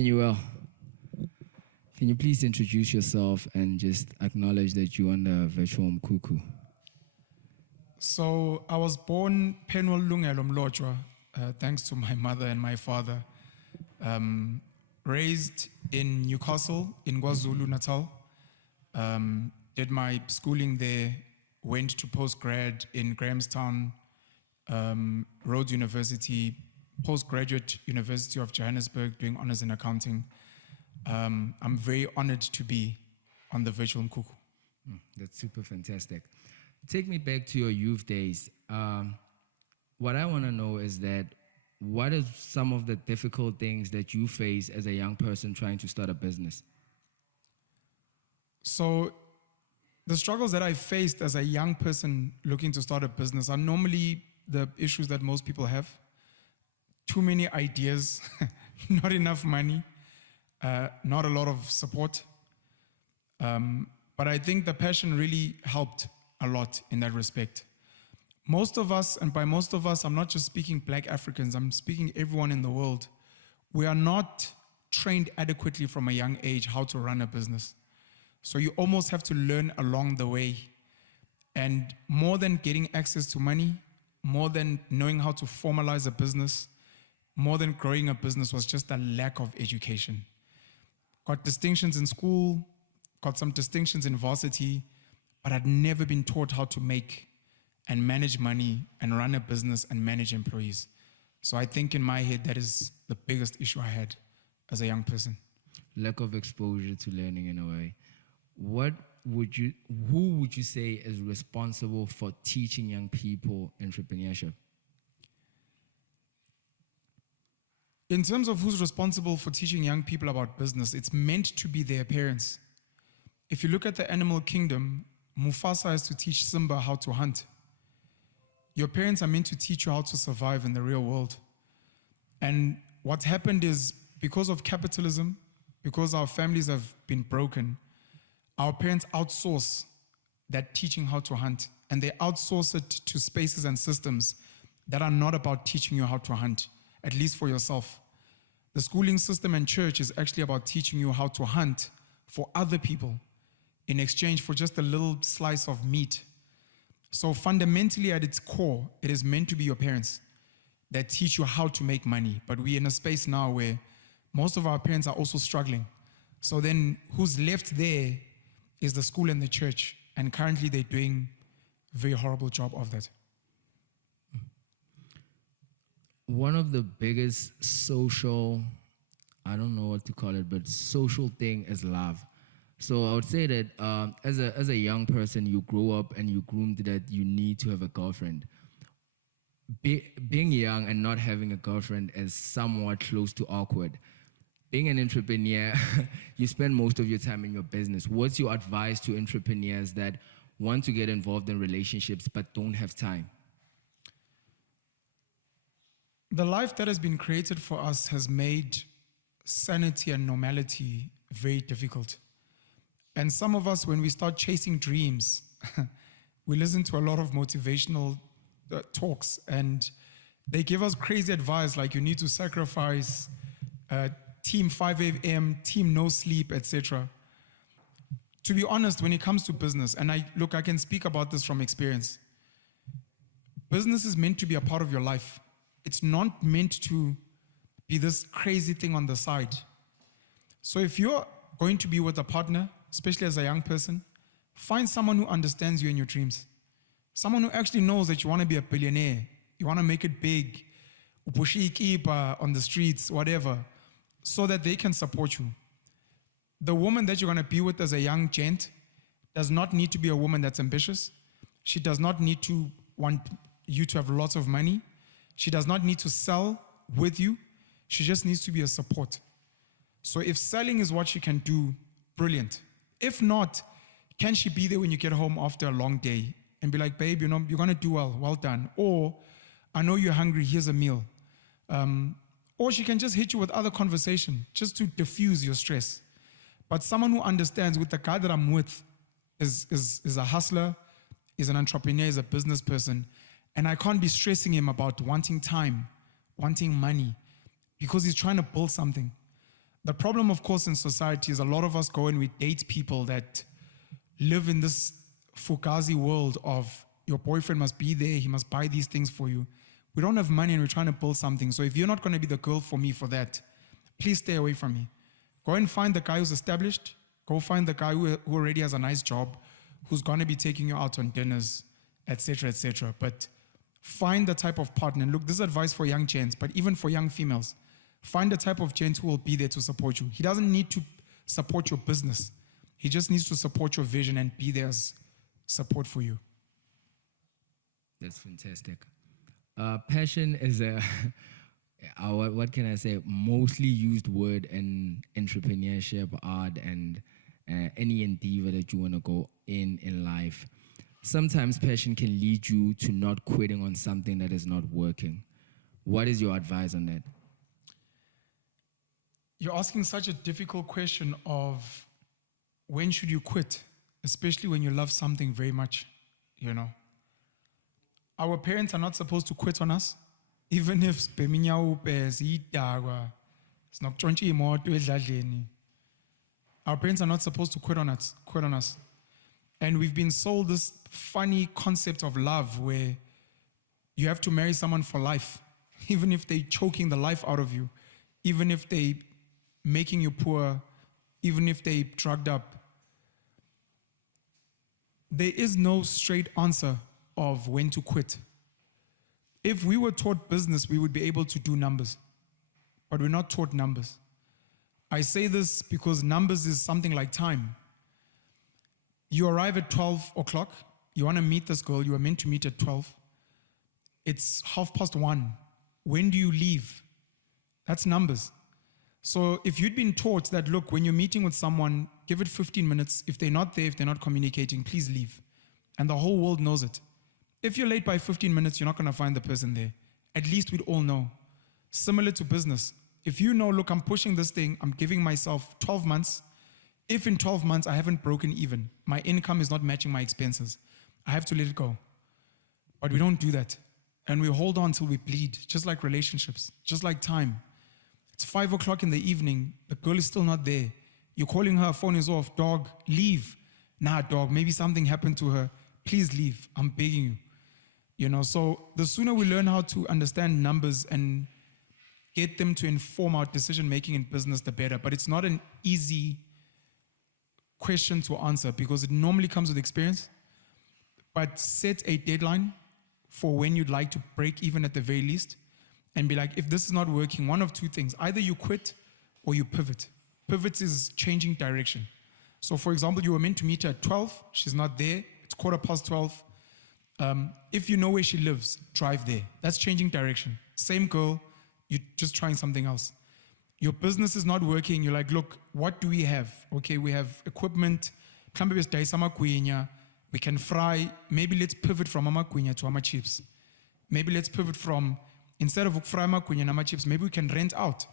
Penuel, can you please introduce yourself and just acknowledge that you're on the virtual Mkuku? So I was born Penuel Mlojwa, thanks to my mother and my father. Raised in Newcastle, in KwaZulu Natal. Did my schooling there, went to postgrad in Grahamstown, Rhodes University, postgraduate University of Johannesburg, doing honors in accounting. I'm very honored to be on the virtual Mkuku. That's super fantastic. Take me back to your youth days. What I want to know is that what are some of the difficult things that you face as a young person trying to start a business? So the struggles that I faced as a young person looking to start a business are normally the issues that most people have. Too many ideas, not enough money, not a lot of support. But I think the passion really helped a lot in that respect. Most of us, and by most of us, I'm not just speaking Black Africans, I'm speaking everyone in the world, we are not trained adequately from a young age how to run a business. So you almost have to learn along the way. And more than getting access to money, more than knowing how to formalize a business, more than growing a business was just a lack of education. Got distinctions in school, got some distinctions in varsity, but I'd never been taught how to make and manage money and run a business and manage employees. So I think in my head, that is the biggest issue I had as a young person. Lack of exposure to learning in a way. Who would you say is responsible for teaching young people entrepreneurship? In terms of who's responsible for teaching young people about business, it's meant to be their parents. If you look at the animal kingdom, Mufasa has to teach Simba how to hunt. Your parents are meant to teach you how to survive in the real world. And what's happened is, because of capitalism, because our families have been broken, our parents outsource that teaching how to hunt, and they outsource it to spaces and systems that are not about teaching you how to hunt, at least for yourself. The schooling system and church is actually about teaching you how to hunt for other people in exchange for just a little slice of meat. So fundamentally at its core, it is meant to be your parents that teach you how to make money. But we're in a space now where most of our parents are also struggling. So then who's left there is the school and the church. And currently they're doing a very horrible job of that. One of the biggest social, I don't know what to call it, but social thing is love. So I would say that as a young person, you grow up and you groomed that you need to have a girlfriend. Being young and not having a girlfriend is somewhat close to awkward. Being an entrepreneur, you spend most of your time in your business. What's your advice to entrepreneurs that want to get involved in relationships but don't have time? The life that has been created for us has made sanity and normality very difficult. And some of us, when we start chasing dreams, we listen to a lot of motivational talks, and they give us crazy advice like you need to sacrifice team 5 a.m., team no sleep, etc. To be honest, when it comes to business, and I can speak about this from experience, business is meant to be a part of your life. It's not meant to be this crazy thing on the side. So if you're going to be with a partner, especially as a young person, find someone who understands you and your dreams. Someone who actually knows that you want to be a billionaire, you want to make it big, on the streets, whatever, so that they can support you. The woman that you're going to be with as a young gent does not need to be a woman that's ambitious. She does not need to want you to have lots of money. She does not need to sell with you. She just needs to be a support. So if selling is what she can do, brilliant. If not, can she be there when you get home after a long day and be like, babe, you're going to do well done. Or, I know you're hungry, here's a meal. Or she can just hit you with other conversation just to diffuse your stress. But someone who understands, with the guy that I'm with, is a hustler, is an entrepreneur, is a business person, and I can't be stressing him about wanting time, wanting money, because he's trying to build something. The problem, of course, in society is a lot of us go and we date people that live in this fugazi world of your boyfriend must be there, he must buy these things for you. We don't have money and we're trying to build something. So if you're not going to be the girl for me for that, please stay away from me. Go and find the guy who's established. Go find the guy who already has a nice job, who's going to be taking you out on dinners, etc., etc. But find the type of partner. Look, this is advice for young gents, but even for young females. Find the type of gent who will be there to support you. He doesn't need to support your business. He just needs to support your vision and be there as support for you. That's fantastic. Passion is a, what can I say, mostly used word in entrepreneurship, art, and any endeavor that you want to go in life. Sometimes passion can lead you to not quitting on something that is not working. What is your advice on that? You're asking such a difficult question of when should you quit, especially when you love something very much, you know. Our parents are not supposed to quit on us, even if our parents are not supposed to quit on us. And we've been sold this funny concept of love where you have to marry someone for life, even if they're choking the life out of you, even if they making you poor, even if they drugged up. There is no straight answer of when to quit. If we were taught business, we would be able to do numbers, but we're not taught numbers. I say this because numbers is something like time. You arrive at 12 o'clock, you want to meet this girl, you were meant to meet at 12. It's 1:30. When do you leave? That's numbers. So if you'd been taught that, look, when you're meeting with someone, give it 15 minutes. If they're not there, if they're not communicating, please leave. And the whole world knows it. If you're late by 15 minutes, you're not going to find the person there. At least we'd all know. Similar to business. If you know, look, I'm pushing this thing, I'm giving myself 12 months. If in 12 months I haven't broken even, my income is not matching my expenses, I have to let it go. But we don't do that. And we hold on till we bleed, just like relationships, just like time. It's 5 o'clock in the evening, the girl is still not there. You're calling her, phone is off, dog, leave. Nah, dog, maybe something happened to her. Please leave, I'm begging you. You know, so the sooner we learn how to understand numbers and get them to inform our decision-making in business, the better. But it's not an easy question to answer because it normally comes with experience. But set a deadline for when you'd like to break even at the very least and be like, if this is not working, one of two things. Either you quit or you pivot. Pivot is changing direction. So for example, you were meant to meet her at 12. She's not there. It's 12:15. If you know where she lives, drive there. That's changing direction. Same girl, you're just trying something else. Your business is not working. You're like, look, what do we have? Okay, we have equipment. We can fry. Maybe let's pivot from amakwenya to amachips. Maybe let's pivot from, instead of fry amakwenya and amachips, maybe we can rent out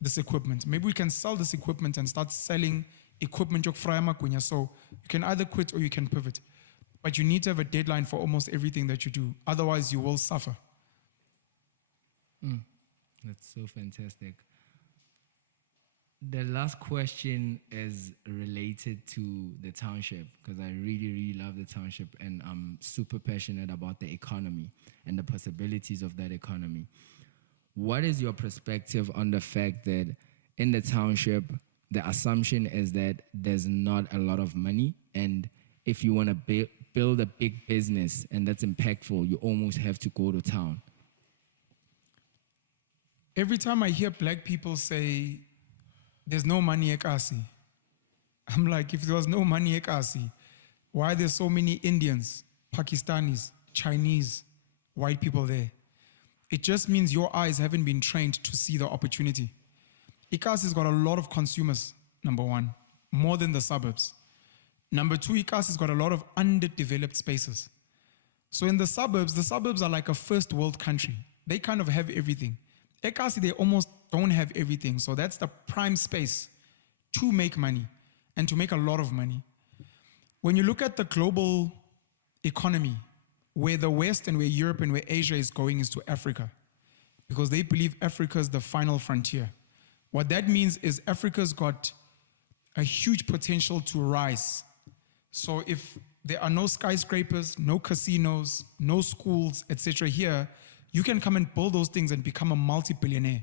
this equipment. Maybe we can sell this equipment and start selling equipment of fry amakwenya. So you can either quit or you can pivot. But you need to have a deadline for almost everything that you do. Otherwise, you will suffer. That's so fantastic. The last question is related to the township because I really, really love the township and I'm super passionate about the economy and the possibilities of that economy. What is your perspective on the fact that in the township, the assumption is that there's not a lot of money, and if you want to build a big business and that's impactful, you almost have to go to town? Every time I hear black people say, there's no money ekasi, I'm like, if there was no money ekasi, why are there so many Indians, Pakistanis, Chinese, white people there? It just means your eyes haven't been trained to see the opportunity. Ikasi has got a lot of consumers, number one, more than the suburbs. Number two, Ikasi has got a lot of underdeveloped spaces. So in the suburbs are like a first world country. They kind of have everything. Ekasi, they almost don't have everything. So that's the prime space to make money and to make a lot of money. When you look at the global economy, where the West and where Europe and where Asia is going is to Africa, because they believe Africa is the final frontier. What that means is Africa's got a huge potential to rise. So if there are no skyscrapers, no casinos, no schools, etc. here, you can come and build those things and become a multi-billionaire.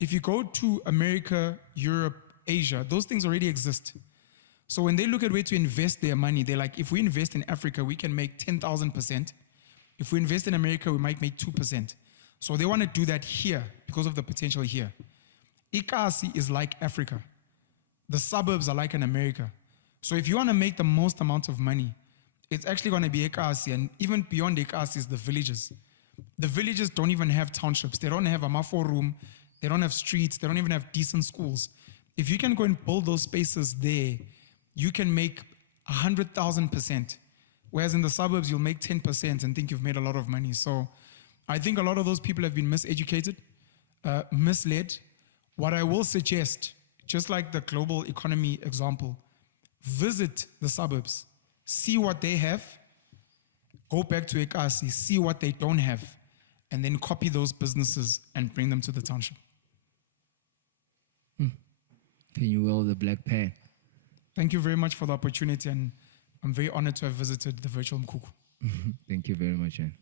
If you go to America, Europe, Asia, those things already exist. So when they look at where to invest their money, they're like, if we invest in Africa, we can make 10,000%. If we invest in America, we might make 2%. So they want to do that here because of the potential here. Ikasi is like Africa. The suburbs are like in America. So if you want to make the most amount of money, it's actually going to be Ikasi, and even beyond Ikasi is the villages. The villages don't even have townships. They don't have a mafo room. They don't have streets. They don't even have decent schools. If you can go and build those spaces there, you can make 100,000%. Whereas in the suburbs, you'll make 10% and think you've made a lot of money. So I think a lot of those people have been miseducated, misled. What I will suggest, just like the global economy example, visit the suburbs, see what they have, go back to Ekasi, see what they don't have, and then copy those businesses and bring them to the township. Penuel The Black Pen. Thank you very much for the opportunity, and I'm very honored to have visited the virtual Mkuku. Thank you very much, Jan.